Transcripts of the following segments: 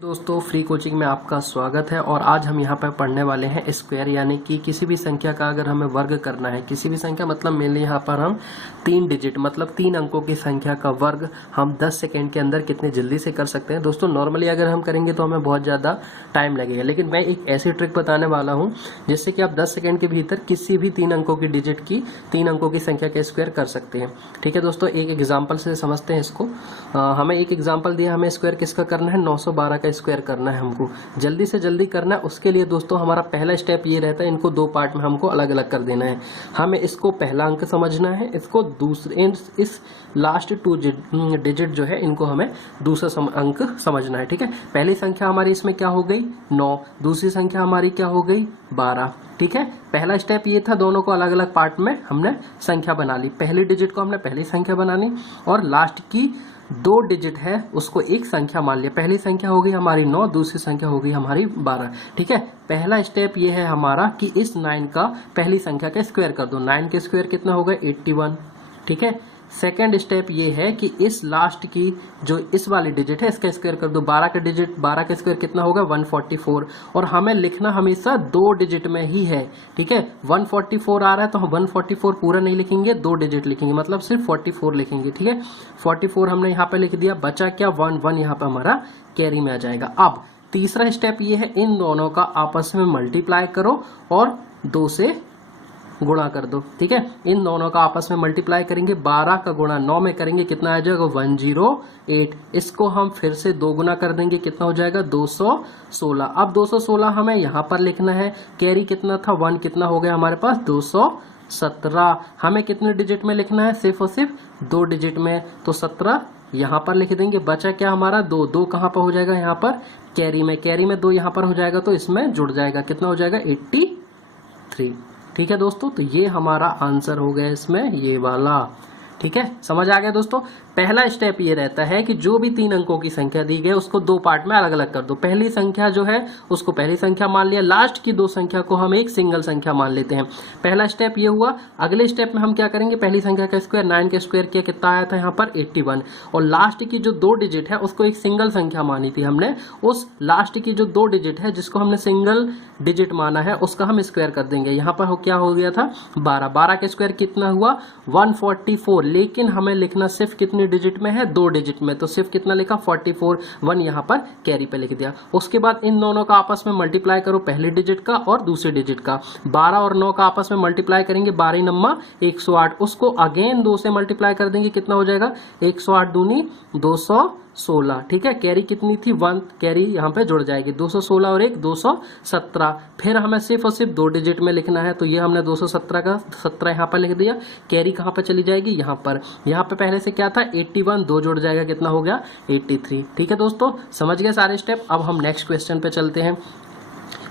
दोस्तों free coaching में आपका स्वागत है और आज हम यहाँ पर पढ़ने वाले हैं स्क्वायर, यानी कि किसी भी संख्या का अगर हमें वर्ग करना है, किसी भी संख्या मतलब मेनली यहाँ पर हम 3 डिजिट मतलब 3 अंकों की संख्या का वर्ग हम 10 सेकेंड के अंदर कितने जल्दी से कर सकते हैं। दोस्तों नॉर्मली अगर हम करेंगे तो हमें बहुत ज़्यादा टाइम लगेगा, लेकिन मैं एक ऐसी ट्रिक बताने वाला हूँ जिससे कि आप 10 सेकेंड के भीतर किसी भी 3 अंकों की डिजिट की 3 अंकों की संख्या का स्क्वायर कर सकते हैं। ठीक है दोस्तों, एक एग्जाम्पल से समझते हैं इसको। हमें एक एग्जाम्पल दिया, हमें स्क्वायर किसका करना है, 912 का स्क्वायर करना है, हमको जल्दी से जल्दी करना है। उसके लिए दोस्तों हमारा पहला स्टेप ये रहता है, इनको 2 पार्ट में हमको अलग अलग कर देना है। हमें इसको पहला अंक समझना है, इसको दूसरे इस लास्ट 2 डिजिट जो है इनको हमें दूसरा अंक समझना है। ठीक है, पहली संख्या हमारी इसमें क्या हो गई 9, दूसरी संख्या हमारी क्या हो गई 12। ठीक है, पहला स्टेप ये था, दोनों को अलग अलग पार्ट में हमने संख्या बना ली। पहली डिजिट को हमने पहली संख्या बनानी और लास्ट की 2 डिजिट है उसको एक संख्या मान लिया। पहली संख्या हो गई हमारी 9, दूसरी संख्या हो गई हमारी 12। ठीक है, पहला स्टेप ये है हमारा कि इस 9 का पहली संख्या का स्क्वायर कर दो। 9 के स्क्वायर कितना होगा 81। ठीक है, सेकेंड स्टेप ये है कि इस लास्ट की जो इस वाली डिजिट है इसका स्क्वायर कर दो। 12 का डिजिट 12 का स्क्वायर कितना होगा 144, और हमें लिखना हमेशा 2 डिजिट में ही है। ठीक है, 144 आ रहा है तो हम 144 पूरा नहीं लिखेंगे, 2 डिजिट लिखेंगे, मतलब सिर्फ 44 लिखेंगे। ठीक है, 44 हमने यहाँ पे लिख दिया, बचा क्या 1 यहाँ पे हमारा कैरी में आ जाएगा। अब तीसरा स्टेप ये है, इन दोनों का आपस में मल्टीप्लाई करो और 2 से गुणा कर दो। ठीक है, इन दोनों का आपस में मल्टीप्लाई करेंगे, 12 का गुणा 9 में करेंगे, कितना आ जाएगा 108। इसको हम फिर से 2 गुना कर देंगे, कितना हो जाएगा 216। अब 216 हमें यहाँ पर लिखना है, कैरी कितना था 1, कितना हो गया हमारे पास 217। हमें कितने डिजिट में लिखना है, सिर्फ और सिर्फ 2 डिजिट में, तो 17 यहाँ पर लिख देंगे। बचा क्या हमारा 2 कहाँ पर हो जाएगा यहाँ पर कैरी में 2 यहाँ पर हो जाएगा तो इसमें जुड़ जाएगा, कितना हो जाएगा 83। ठीक है दोस्तों, तो ये हमारा आंसर हो गया इसमें ये वाला। ठीक है, समझ आ गया दोस्तों। पहला स्टेप ये रहता है कि जो भी 3 अंकों की संख्या दी गई उसको 2 पार्ट में अलग अलग कर दो। पहली संख्या जो है उसको पहली संख्या मान लिया, लास्ट की 2 संख्या को हम एक सिंगल संख्या मान लेते हैं। पहला स्टेप ये हुआ। अगले स्टेप में हम क्या करेंगे, पहली संख्या का स्क्वायर 9 के स्क्वायर किया, कितना आया था यहाँ पर 81, और लास्ट की जो 2 डिजिट है उसको एक सिंगल संख्या मानी थी हमने। उस लास्ट की जो 2 डिजिट है जिसको हमने सिंगल डिजिट माना है उसका हम स्क्वायर कर देंगे। यहाँ पर क्या हो गया था 12 के स्क्वायर कितना हुआ 144, लेकिन हमें लिखना सिर्फ कितनी डिजिट में है 2 डिजिट में, तो सिर्फ कितना लिखा 44, 1 यहाँ पर कैरी पे लिख दिया। उसके बाद इन दोनों का आपस में मल्टीप्लाई करो, पहली डिजिट का और दूसरी डिजिट का। 12 और 9 का आपस में मल्टीप्लाई करेंगे, 12 नम्मा 108, उसको अगेन 2 से मल्टीप्लाई कर देंगे, कितना हो जाएगा 108 दूनी 216। ठीक है, कैरी कितनी थी 1, कैरी यहाँ पे जुड़ जाएगी, 216 और 1 217। फिर हमें सिर्फ और सिर्फ 2 डिजिट में लिखना है, तो ये हमने 217 का 17 यहाँ पर लिख दिया। कैरी कहाँ पर चली जाएगी यहाँ पर पहले से क्या था 81, 2 जुड़ जाएगा, कितना हो गया 83। ठीक है दोस्तों, समझ गए सारे स्टेप। अब हम नेक्स्ट क्वेश्चन पे चलते हैं।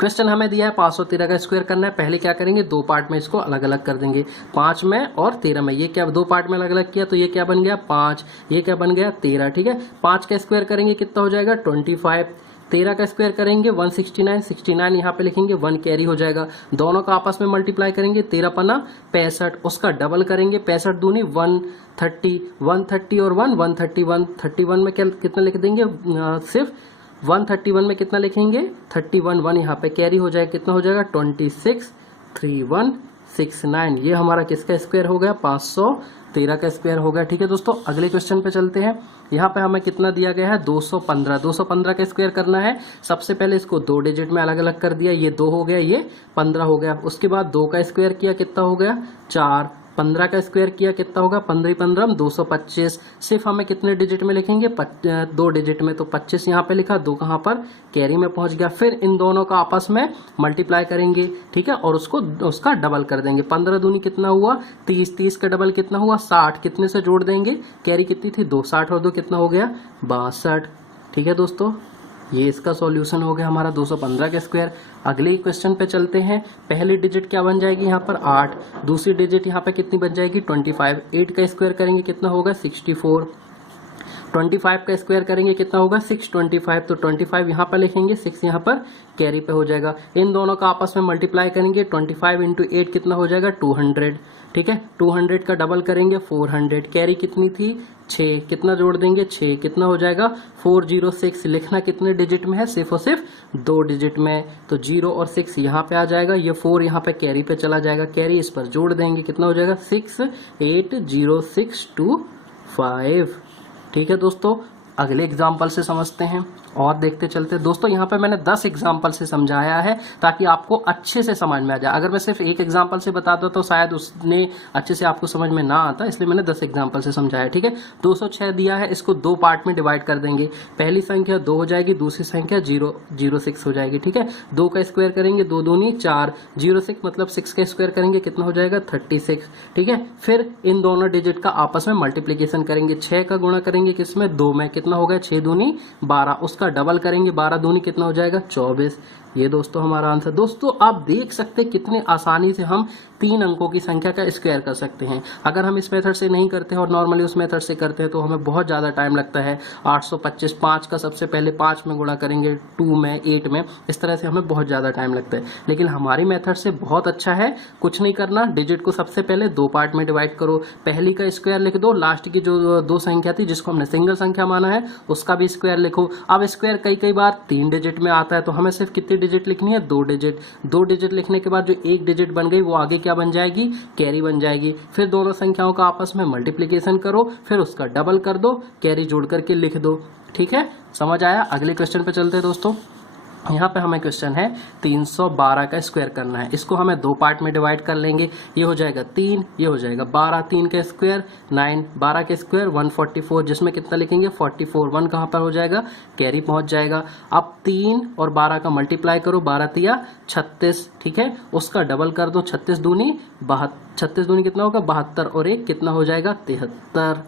क्वेश्चन हमें दिया है 513 का स्क्वायर करना है। पहले क्या करेंगे 2 पार्ट में इसको अलग अलग कर देंगे, 5 में और 13 में। ये क्या 2 पार्ट में अलग अलग किया तो ये क्या बन गया 5, ये क्या बन गया 13। ठीक है, 5 का स्क्वायर करेंगे कितना हो जाएगा 25, 13 का स्क्वायर करेंगे 169, 69 यहाँ पे लिखेंगे, 1 कैरी हो जाएगा। दोनों का आपस में मल्टीप्लाई करेंगे, 13 पन्ना 65, उसका डबल करेंगे, 65 दूनी 130, 130 और 1 131, 31 में कितना लिख देंगे सिर्फ 131 में कितना लिखेंगे 31, 1 यहाँ पे कैरी हो जाएगा, कितना हो जाएगा 26, 3169। ये हमारा किसका स्क्वायर हो गया 513 का स्क्वायर हो गया। ठीक है दोस्तों, अगले क्वेश्चन पे चलते हैं। यहाँ पे हमें कितना दिया गया है 215 का स्क्वायर करना है। सबसे पहले इसको 2 डिजिट में अलग अलग कर दिया, ये 2 हो गया, ये 15 हो गया। उसके बाद 2 का स्क्वायर किया, कितना हो गया 4, 15 का स्क्वायर किया, कितना होगा 15 15 225। सिर्फ हमें कितने डिजिट में लिखेंगे 2 डिजिट में, तो 25 यहाँ पे लिखा, 2 कहाँ पर कैरी में पहुंच गया। फिर इन दोनों का आपस में मल्टीप्लाई करेंगे, ठीक है, और उसका डबल कर देंगे। 15 दूनी कितना हुआ 30, 30 का डबल कितना हुआ 60, कितने से जोड़ देंगे, कैरी कितनी थी 2, 60 और 2 कितना हो गया 62। ठीक है दोस्तों, ये इसका सॉल्यूशन हो गया हमारा 215 का स्क्वायर। अगले क्वेश्चन पे चलते हैं। पहली डिजिट क्या बन जाएगी यहाँ पर 8, दूसरी डिजिट यहाँ पे कितनी बन जाएगी 25। 8 का स्क्वायर करेंगे कितना होगा 64, 25 का स्क्वायर करेंगे कितना होगा 625, तो 25 यहाँ पर लिखेंगे, 6 यहाँ पर कैरी पे हो जाएगा। इन दोनों का आपस में मल्टीप्लाई करेंगे, 25 इंटू 8 कितना हो जाएगा 200, ठीक है। 200 का डबल करेंगे 400, कैरी कितनी थी 6, कितना जोड़ देंगे 6, कितना हो जाएगा 406। लिखना कितने डिजिट में है, सिर्फ और सिर्फ 2 डिजिट में, तो 0 और 6 यहाँ पे आ जाएगा, ये 4 यहाँ पे कैरी पे चला जाएगा, कैरी इस पर जोड़ देंगे, कितना हो जाएगा 68065। ठीक है दोस्तों, अगले एग्जाम्पल से समझते हैं और देखते चलते हैं। दोस्तों यहाँ पे मैंने 10 एग्जाम्पल से समझाया है ताकि आपको अच्छे से समझ में आ जाए। अगर मैं सिर्फ एक एग्जाम्पल से बताता तो शायद उसने अच्छे से आपको समझ में ना आता, इसलिए मैंने 10 एग्जाम्पल से समझाया। ठीक है, 206 दिया है, इसको 2 पार्ट में डिवाइड कर देंगे। पहली संख्या 2 हो जाएगी, दूसरी संख्या 006 हो जाएगी। ठीक है, 2 का स्क्वायर करेंगे 2 दूनी 4, 06 मतलब 6 का स्क्वायर करेंगे कितना हो जाएगा 36। ठीक है, फिर इन दोनों डिजिट का आपस में मल्टीप्लीकेशन करेंगे, 6 का गुणा करेंगे किसमें 2 में, कितना हो गया 6 दूनी 12, उसका डबल करेंगे 12 दूनी कितना हो जाएगा 24। ये दोस्तों हमारा आंसर। दोस्तों आप देख सकते हैं कितने आसानी से हम 3 अंकों की संख्या का स्क्वायर कर सकते हैं। अगर हम इस मेथड से नहीं करते हैं और नॉर्मली उस मेथड से करते हैं तो हमें बहुत ज्यादा टाइम लगता है। 825, 5 का सबसे पहले 5 में गुणा करेंगे, 2 में, 8 में, इस तरह से हमें बहुत ज्यादा टाइम लगता है। लेकिन हमारी मेथड से बहुत अच्छा है, कुछ नहीं करना, डिजिट को सबसे पहले 2 पार्ट में डिवाइड करो, पहली का स्क्वायर लिख दो, लास्ट की जो 2 संख्या थी जिसको हमने सिंगल संख्या माना है उसका भी स्क्वायर लिखो। अब स्क्वायर कई बार 3 डिजिट में आता है तो हमें सिर्फ कितनी डिजिट लिखनी है 2 डिजिट। 2 डिजिट लिखने के बाद जो 1 डिजिट बन गई वो आगे क्या बन जाएगी, कैरी बन जाएगी। फिर दोनों संख्याओं का आपस में मल्टीप्लीकेशन करो, फिर उसका डबल कर दो, कैरी जोड़ करके लिख दो। ठीक है, समझ आया। अगले क्वेश्चन पे चलते हैं दोस्तों। यहाँ पे हमें क्वेश्चन है 312 का स्क्वायर करना है। इसको हमें 2 पार्ट में डिवाइड कर लेंगे, ये हो जाएगा 3, ये हो जाएगा 12, 3 का स्क्वायर 9, 12 के स्क्वायर 144, जिसमें कितना लिखेंगे 44, 1 कहाँ पर हो जाएगा कैरी पहुंच जाएगा। अब 3 और 12 का मल्टीप्लाई करो, 12 तिया 36, ठीक है, उसका डबल कर दो, 36 दूनी कितना होगा 72 और 1 कितना हो जाएगा 73।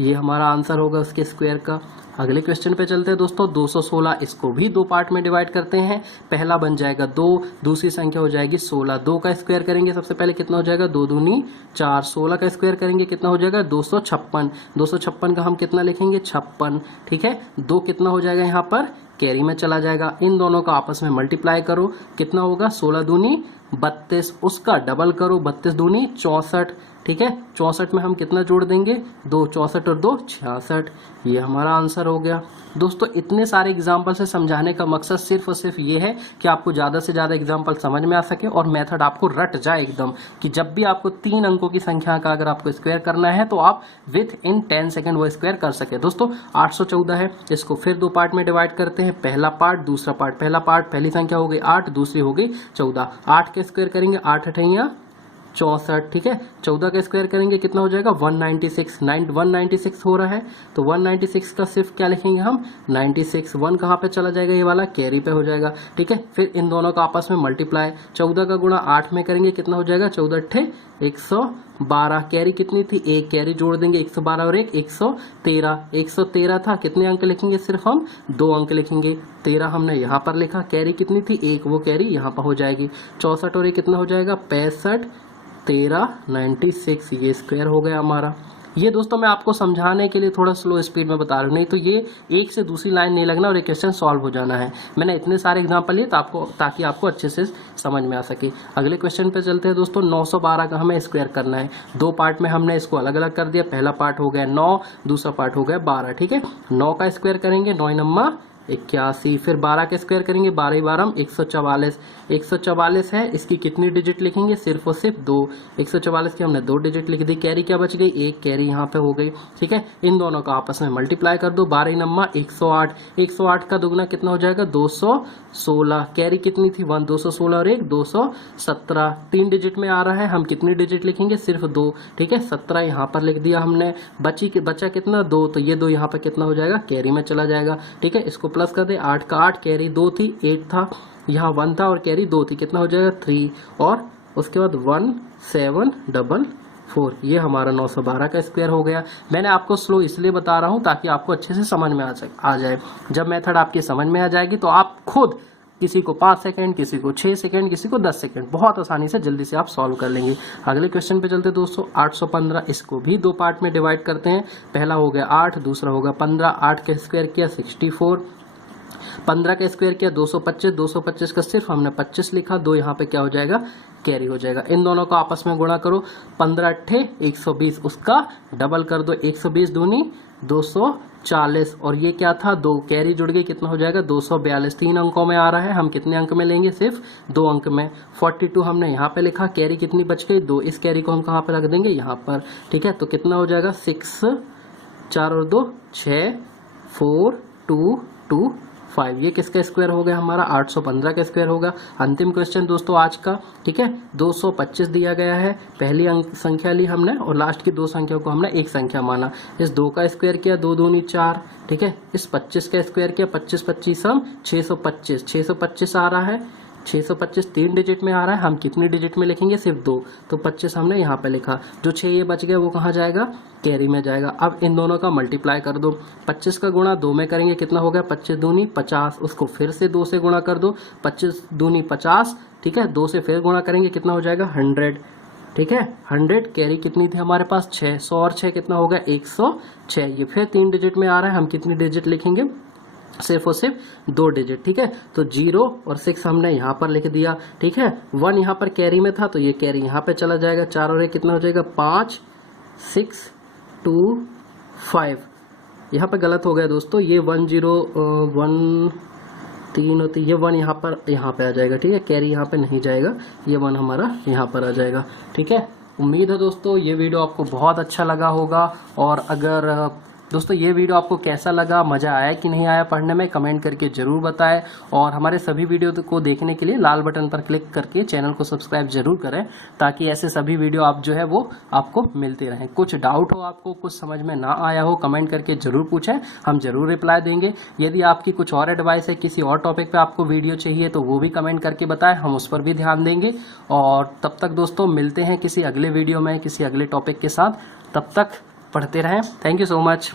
ये हमारा आंसर होगा उसके स्क्वायर का। अगले क्वेश्चन पे चलते हैं दोस्तों। 216, इसको भी 2 पार्ट में डिवाइड करते हैं। पहला बन जाएगा 2, दूसरी संख्या हो जाएगी 16। 2 का स्क्वायर करेंगे सबसे पहले कितना हो जाएगा 2 दूनी 4, 16 का स्क्वायर करेंगे कितना हो जाएगा 256। 256 का हम कितना लिखेंगे 56। ठीक है, 2 कितना हो जाएगा यहाँ पर कैरी में चला जाएगा। इन दोनों का आपस में मल्टीप्लाई करो, कितना होगा 16 दूनी 32, उसका डबल करो 32 दूनी 64। ठीक है, 64 में हम कितना जोड़ देंगे 2, 64 और 2 66। ये हमारा आंसर हो गया। दोस्तों इतने सारे एग्जाम्पल से समझाने का मकसद सिर्फ और सिर्फ ये है कि आपको ज्यादा से ज्यादा एग्जाम्पल समझ में आ सके और मेथड आपको रट जाए एकदम, कि जब भी आपको 3 अंकों की संख्या का अगर आपको स्क्वायर करना है तो आप विथ इन 10 सेकंड वो स्क्वायर कर सके। दोस्तों 814 है, इसको फिर 2 पार्ट में डिवाइड करते हैं। पहला पार्ट, दूसरा पार्ट। पहला पार्ट, पहली संख्या हो गई 8, दूसरी हो गई 14। 8 के स्क्वायर करेंगे 8 अठैया 64। ठीक है, 14 का स्क्वायर करेंगे कितना हो जाएगा 196। 196 हो रहा है तो 196 का सिर्फ क्या लिखेंगे हम 96। 1 कहाँ पे चला जाएगा, ये वाला कैरी पे हो जाएगा। ठीक है, फिर इन दोनों का आपस में मल्टीप्लाई, 14 का गुणा 8 में करेंगे कितना हो जाएगा 14 अट्ठे 112। कैरी कितनी थी 1, कैरी जोड़ देंगे 112 और 1 113। 113 था, कितने अंक लिखेंगे सिर्फ हम 2 अंक लिखेंगे। 13 हमने यहाँ पर लिखा, कैरी कितनी थी 1, वो कैरी यहाँ पर हो जाएगी। 64 और 1 कितना हो जाएगा 65, 13 96। ये स्क्वायर हो गया हमारा। ये दोस्तों मैं आपको समझाने के लिए थोड़ा स्लो स्पीड में बता रहा हूँ, नहीं तो ये एक से दूसरी लाइन नहीं लगना और ये क्वेश्चन सॉल्व हो जाना है। मैंने इतने सारे एग्जांपल लिए ताकि आपको अच्छे से समझ में आ सके। अगले क्वेश्चन पे चलते हैं दोस्तों। 912 का हमें स्क्वायर करना है। 2 पार्ट में हमने इसको अलग अलग कर दिया। पहला पार्ट हो गया 9, दूसरा पार्ट हो गया 12। ठीक है, 9 का स्क्वायर करेंगे 9 नम्मा 81, फिर 12 के स्क्वायर करेंगे 12 12 144। 144 है, इसकी कितनी डिजिट लिखेंगे सिर्फ और सिर्फ 2। 144 की हमने 2 डिजिट लिख दी। कैरी क्या बच गई 1, कैरी यहाँ पे हो गई। ठीक है, इन दोनों का आपस में मल्टीप्लाई कर दो, 12 नम्मा 108। 108 का दुगना कितना हो जाएगा 216। कैरी कितनी थी 1, 216 और 1 217। 3 डिजिट में आ रहा है, हम कितनी डिजिट लिखेंगे सिर्फ 2। ठीक है, 17 यहाँ पर लिख दिया हमने। बचा कितना 2, तो ये 2 यहाँ पर कितना हो जाएगा कैरी में चला जाएगा। ठीक है, इसको प्लस कर दे, 8 का 8, कैरी 2 थी 8 था, यहाँ 1 था और कैरी 2 थी, कितना हो जाएगा 3, और उसके बाद 1744। ये हमारा 912 का स्क्वायर हो गया। मैंने आपको स्लो इसलिए बता रहा हूँ ताकि आपको अच्छे से समझ में आ जाए। जब मेथड आपकी समझ में आ जाएगी तो आप खुद किसी को 5 सेकंड, किसी को 6 सेकंड, किसी को 10 सेकंड। बहुत आसानी से जल्दी से आप सॉल्व कर लेंगे। अगले क्वेश्चन पे चलते दोस्तों। 815, इसको भी दो पार्ट में डिवाइड करते हैं। पहला हो गया 8, दूसरा होगा 15। 8 का स्क्वायर किया 64, 15 का स्क्वायर किया 225, 225 का सिर्फ हमने 25 लिखा, 2 यहाँ पे क्या हो जाएगा, कैरी हो जाएगा। इन दोनों को आपस में गुणा करो, 15 अट्ठे 120, उसका डबल कर दो, 120 दूनी 240, और ये क्या था, 2 कैरी जुड़ गई, कितना हो जाएगा 242। 3 अंकों में आ रहा है, हम कितने अंक में लेंगे, सिर्फ 2 अंक में। 42 हमने यहाँ पे लिखा, कैरी कितनी बच गई 2, इस कैरी को हम कहाँ पे रख देंगे, यहाँ पर, ठीक है। तो कितना हो जाएगा 6, 4 और 2 6, 4 2 2 5, ये किसका स्क्वायर हो गया हमारा, 815 का स्क्वायर होगा। अंतिम क्वेश्चन दोस्तों आज का, ठीक है। 225 दिया गया है, पहली अंक संख्या ली हमने और लास्ट की 2 संख्या को हमने एक संख्या माना। इस 2 का स्क्वायर किया 2 दूनी 4, ठीक है। इस 25 का स्क्वायर किया 25 25 हम 625, 625 आ रहा है, 625 3 डिजिट में आ रहा है, हम कितनी डिजिट में लिखेंगे, सिर्फ 2, तो 25 हमने यहाँ पे लिखा। जो 6 ये बच गया वो कहाँ जाएगा, कैरी में जाएगा। अब इन दोनों का मल्टीप्लाई कर दो, 25 का गुणा 2 में करेंगे, कितना हो गया 25 दूनी 50, उसको फिर से 2 से गुणा कर दो, 25 दूनी 50, ठीक है। 2 से फिर गुणा करेंगे, कितना हो जाएगा 100, ठीक है। 100 कैरी कितनी थी हमारे पास 6, 100 और 6 कितना हो गया 106, ये फिर 3 डिजिट में आ रहा है, हम कितनी डिजिट लिखेंगे, सिर्फ और सिर्फ 2 डिजिट, ठीक है। तो 0 और 6 हमने यहाँ पर लिख दिया, ठीक है। 1 यहाँ पर कैरी में था तो ये कैरी यहाँ पे चला जाएगा, 4 और 1 कितना हो जाएगा 5, 6 2 5, यहाँ पे गलत हो गया दोस्तों, ये 1 0 1 3 होती, ये 1 यहाँ पे आ जाएगा, ठीक है। कैरी यहाँ पे नहीं जाएगा, ये 1 हमारा यहाँ पर आ जाएगा, ठीक है। उम्मीद है दोस्तों ये वीडियो आपको बहुत अच्छा लगा होगा, और अगर दोस्तों ये वीडियो आपको कैसा लगा, मज़ा आया कि नहीं आया पढ़ने में, कमेंट करके ज़रूर बताएं। और हमारे सभी वीडियो को देखने के लिए लाल बटन पर क्लिक करके चैनल को सब्सक्राइब जरूर करें, ताकि ऐसे सभी वीडियो आप जो है वो आपको मिलते रहें। कुछ डाउट हो आपको, कुछ समझ में ना आया हो, कमेंट करके ज़रूर पूछें, हम ज़रूर रिप्लाई देंगे। यदि आपकी कुछ और एडवाइस है, किसी और टॉपिक पर आपको वीडियो चाहिए तो वो भी कमेंट करके बताएं, हम उस पर भी ध्यान देंगे। और तब तक दोस्तों मिलते हैं किसी अगले वीडियो में, किसी अगले टॉपिक के साथ। तब तक पढ़ते रहें। Thank you so much.